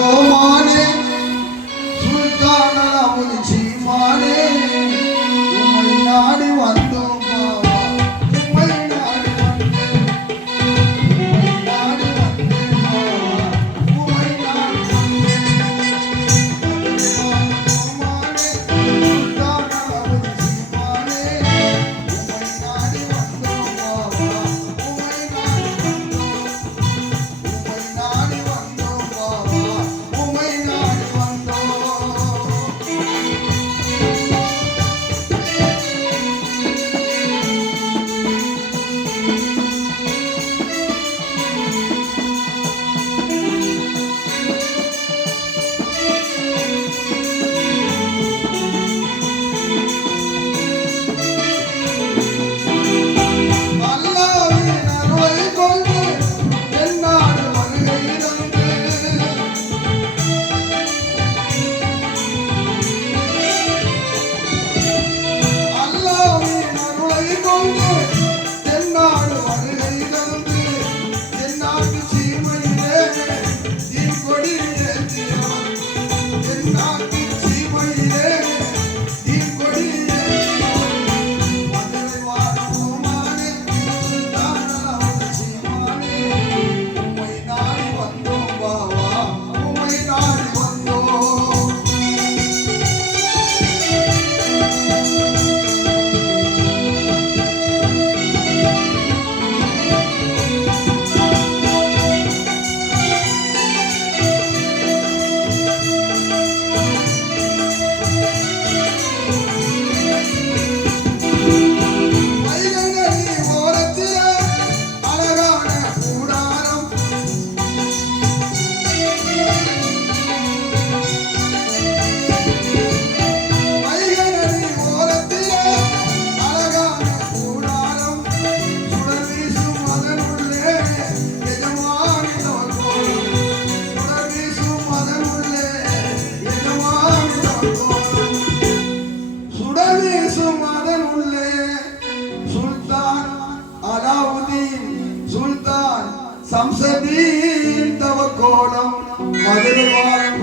மானே சுல்தான் அலாவுதீன் சீமானே உம்மை நாடி வந்தோம் பாவா உம்மை நாடி வந்தேன் உம்மை நாடி வந்தேன் பாவா உம்மை நாடி வந்தேன் மானே சுல்தான் அலாவுதீன் சீமானே உம்மை நாடி வந்தோம் பாவா உம்மை நாடி வந்தோம் உம்மை நாடி வந்தோம் பாவா உம்மை நாடி வந்தோம் அல்லாஹ்வின் அருளை கொண்டு எந்நாடு வருகை தந்து அல்லாஹ்வின் அருளை கொண்டு எந்நாடு வருகை தந்து எந்நாட்டு சீமையிலே தீன் கொடி ஏற்றியவர் எந்நாட்டு சீமையிலே தீன் கொடி ஏற்றியவர் மதுரை வானோமானே சுல்தான் அலாவுதீன் சீமானே உம்மை நாடி வந்தோம் பாவா உம்மை நாடி வந்தோம் வைகை ஓரத்திலே அழகான கூடாரம் வைகை ஓரத்திலே அழகான கூடாரம் சுடர் வீசும் அதனுள்ளே எஜமானி தோற்கோலம் சுடர் வீசும் அதனுள்ளே எஜமானி தோற்கோலம் சுடர் வீசும் அதனுள்ளே சுல்தான் அலாவுதீன் சுல்தான் சம்சதீன் தவக்கோலம் மதுரை வாரம்